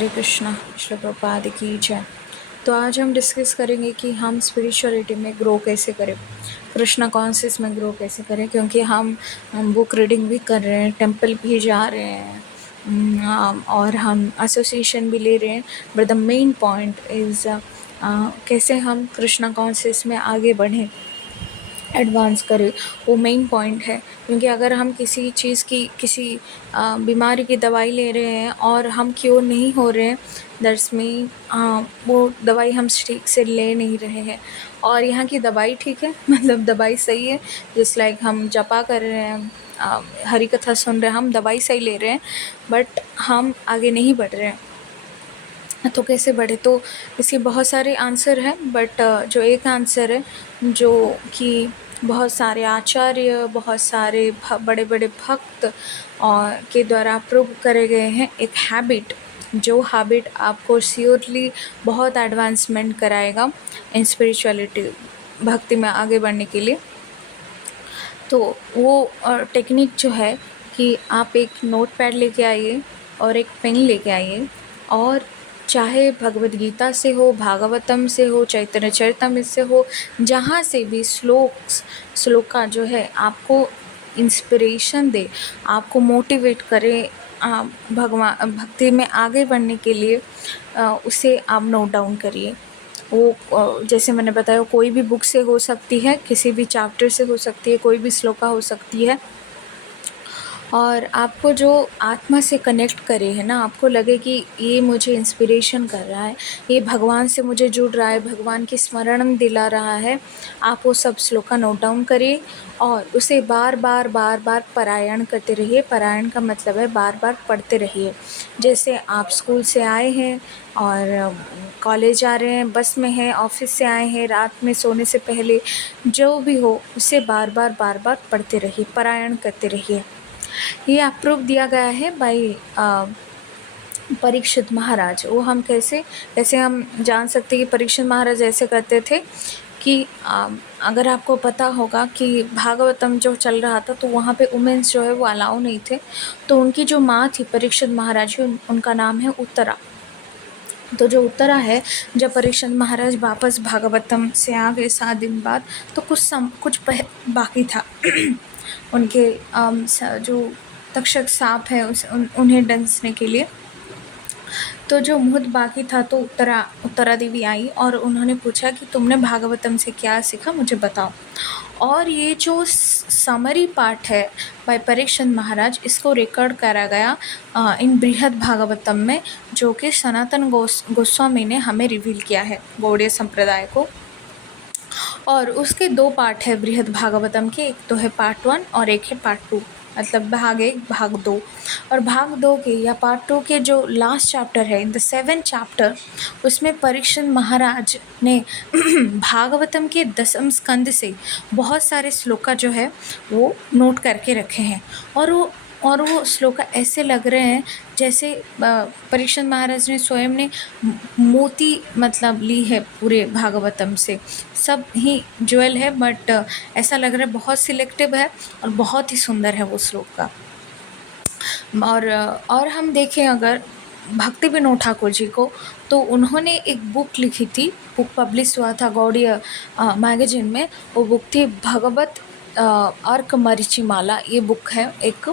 हरे कृष्णा, श्रील प्रभुपाद की जय। तो आज हम डिस्कस करेंगे कि हम स्पिरिचुअलिटी में ग्रो कैसे करें, कृष्णा कॉन्शियस में ग्रो कैसे करें। क्योंकि हम बुक रीडिंग भी कर रहे हैं, टेंपल भी जा रहे हैं, और हम एसोसिएशन भी ले रहे हैं। But the main point is कैसे हम कृष्णा कॉन्शियस में आगे बढ़ें, एडवांस करें, वो मेन पॉइंट है। क्योंकि अगर हम किसी चीज़ की, किसी बीमारी की दवाई ले रहे हैं और हम क्योर नहीं हो रहे हैं, दैट्स मीन वो दवाई हम ठीक से ले नहीं रहे हैं। और यहाँ की दवाई ठीक है, मतलब दवाई सही है, जिस लाइक हम जपा कर रहे हैं, हरी कथा सुन रहे हैं, हम दवाई सही ले रहे हैं, बट हम आगे नहीं बढ़ रहे हैं। तो कैसे बढ़े? तो इसके बहुत सारे आंसर हैं, बट जो एक आंसर है, जो कि बहुत सारे आचार्य, बहुत सारे बड़े बड़े भक्त और के द्वारा प्रूव करे गए हैं, एक हैबिट, जो हैबिट आपको श्योरली बहुत एडवांसमेंट कराएगा इन स्पिरिचुअलिटी, भक्ति में आगे बढ़ने के लिए। तो वो टेक्निक जो है कि आप एक नोट पैड लेके आइए और एक पेन लेके आइए, और चाहे भगवद गीता से हो, भागवतम से हो, चैतन्य चरितमृत से हो, जहाँ से भी श्लोका जो है आपको इंस्पिरेशन दे, आपको मोटिवेट करे भगवान भक्ति में आगे बढ़ने के लिए, उसे आप नोट डाउन करिए। वो जैसे मैंने बताया, कोई भी बुक से हो सकती है, किसी भी चैप्टर से हो सकती है, कोई भी श्लोका हो सकती है, और आपको जो आत्मा से कनेक्ट करे है ना, आपको लगे कि ये मुझे इंस्पिरेशन कर रहा है, ये भगवान से मुझे जुड़ रहा है, भगवान की स्मरण दिला रहा है, आप वो सब श्लोका नोट डाउन करिए और उसे बार बार पारायण करते रहिए। पारायण का मतलब है बार बार पढ़ते रहिए। जैसे आप स्कूल से आए हैं और कॉलेज जा रहे हैं, बस में हैं, ऑफिस से आए हैं, रात में सोने से पहले, जो भी हो उसे बार बार पढ़ते रहिए, पारायण करते रहिए। ये अप्रूव दिया गया है बाई परीक्षित महाराज। वो हम कैसे हम जान सकते हैं कि परीक्षित महाराज ऐसे करते थे कि अगर आपको पता होगा कि भागवतम जो चल रहा था, तो वहाँ पे वुमेन्स जो है वो अलाउ नहीं थे। तो उनकी जो माँ थी परीक्षित महाराज की, उनका नाम है उत्तरा। तो जो उत्तरा है, जब परीक्षित महाराज वापस भागवतम से आ गए 7 दिन बाद, तो कुछ बाकी था उनके जो तक्षक सांप है उन्हें डंसने के लिए। तो जो मुहूर्त बाकी था, तो उत्तरा देवी आई और उन्होंने पूछा कि तुमने भागवतम से क्या सीखा, मुझे बताओ। और ये जो समरी पार्ट है बाय परीक्षित महाराज, इसको रिकॉर्ड करा गया इन बृहद भागवतम में, जो कि सनातन गोस्वामी ने हमें रिवील किया है, गौड़ीय संप्रदाय को। और उसके 2 पार्ट है बृहद भागवतम के, एक तो है पार्ट 1 और एक है पार्ट 2, मतलब भाग 1 भाग 2। और भाग 2 के या पार्ट 2 के जो लास्ट चैप्टर है, इन द 7th चैप्टर, उसमें परीक्षित महाराज ने भागवतम के 10th स्कंद से बहुत सारे श्लोका जो है वो नोट करके रखे हैं। और वो श्लोका ऐसे लग रहे हैं जैसे परीक्षित महाराज ने स्वयं ने मोती मतलब ली है पूरे भागवतम से, सब ही ज्वेल है, बट ऐसा लग रहा है बहुत सिलेक्टिव है और बहुत ही सुंदर है वो श्लोका। और हम देखें अगर भक्ति विनोद ठाकुर जी को, तो उन्होंने एक बुक लिखी थी, बुक पब्लिश हुआ था गौड़ीय मैगजीन में। वो बुक थी भगवत अर्क मरीचिमाला, ये बुक है एक,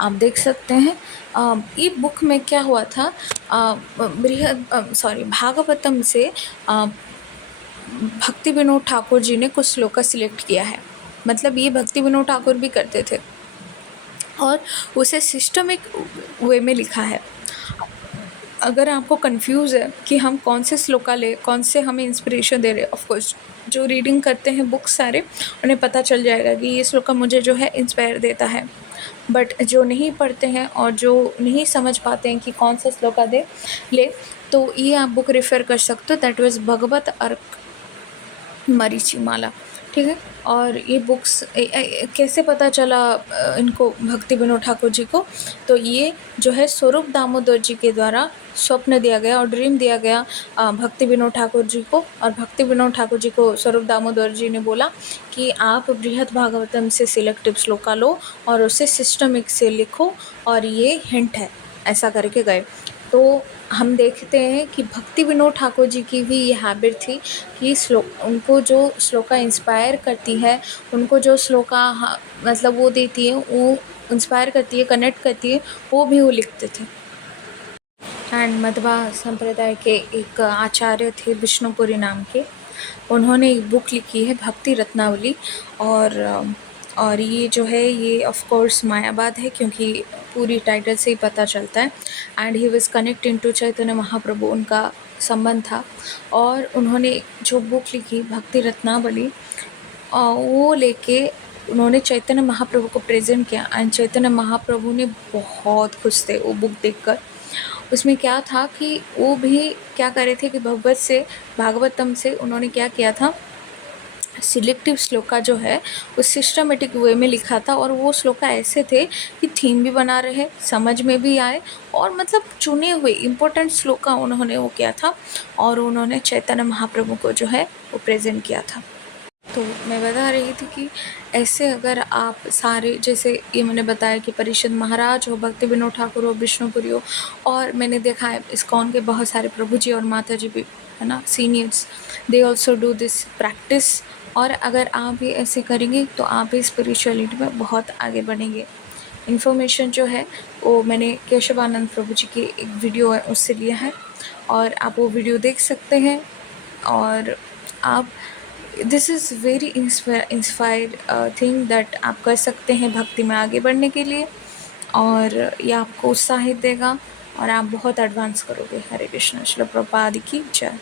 आप देख सकते हैं। ये बुक में क्या हुआ था, भागवतम से भक्ति विनोद ठाकुर जी ने कुछ श्लोका सिलेक्ट किया है। मतलब ये भक्ति विनोद ठाकुर भी करते थे और उसे सिस्टमिक वे में लिखा है। अगर आपको कंफ्यूज है कि हम कौन से श्लोका ले, कौन से हमें इंस्पिरेशन दे रहे, ऑफ कोर्स जो रीडिंग करते हैं बुक सारे, उन्हें पता चल जाएगा कि ये श्लोका मुझे जो है इंस्पायर देता है। बट जो नहीं पढ़ते हैं और जो नहीं समझ पाते हैं कि कौन सा श्लोका ले, तो ये आप बुक रेफ़र कर सकते हो, दैट वाज भगवत अर्क मरीचिमाला, ठीक है। और ये बुक्स कैसे पता चला इनको भक्ति विनोद ठाकुर जी को, तो ये जो है स्वरूप दामोदर जी के द्वारा स्वप्न दिया गया और ड्रीम दिया गया भक्ति विनोद ठाकुर जी को। और भक्ति विनोद ठाकुर जी को स्वरूप दामोदर जी ने बोला कि आप बृहद भागवतम से सिलेक्टिव श्लोका लो और उसे सिस्टमिक से लिखो, और ये हिंट है, ऐसा करके गए। तो हम देखते हैं कि भक्ति विनोद ठाकुर जी की भी ये हैबिट थी कि उनको जो श्लोका इंस्पायर करती है, उनको जो श्लोका मतलब वो देती है, वो इंस्पायर करती है, कनेक्ट करती है, वो भी वो लिखते थे। एंड मध्वा संप्रदाय के एक आचार्य थे विष्णुपुरी नाम के, उन्होंने एक बुक लिखी है भक्ति रत्नावली। और ये जो है ये ऑफ कोर्स मायावाद है, क्योंकि पूरी टाइटल से ही पता चलता है। And he was connecting to Chaitanya Mahaprabhu, उनका संबंध था। और उन्होंने जो बुक लिखी भक्ति रत्नावली, वो लेके उन्होंने चैतन्य महाप्रभु को प्रेजेंट किया। एंड चैतन्य महाप्रभु ने बहुत खुश थे वो बुक देखकर। उसमें क्या था कि वो भी क्या कर रहे थे कि भागवतम से उन्होंने क्या किया था, सिलेक्टिव श्लोका जो है वो सिस्टमेटिक वे में लिखा था। और वो श्लोका ऐसे थे कि थीम भी बना रहे, समझ में भी आए, और मतलब चुने हुए इम्पोर्टेंट श्लोका उन्होंने वो किया था, और उन्होंने चैतन्य महाप्रभु को जो है वो प्रेजेंट किया था। तो मैं बता रही थी कि ऐसे अगर आप सारे, जैसे ये मैंने बताया कि परिषद महाराज हो, भक्ति विनोद ठाकुर हो, विष्णुपुरी हो, और मैंने देखा है इस्कॉन के बहुत सारे प्रभु जी और माता जी भी है ना, seniors, they also do this practice. और अगर आप भी ऐसे करेंगे तो आप भी स्पिरिचुअलिटी में बहुत आगे बढ़ेंगे। इन्फॉर्मेशन जो है वो मैंने केशवानंद प्रभु जी की एक वीडियो है उससे लिया है, और आप वो वीडियो देख सकते हैं। और आप, this is very inspire thing that आप कर सकते हैं भक्ति में आगे बढ़ने के लिए, और ये आपको उत्साहित देगा और आप बहुत एडवांस करोगे। हरे कृष्ण। श्रील प्रभुपाद की जय।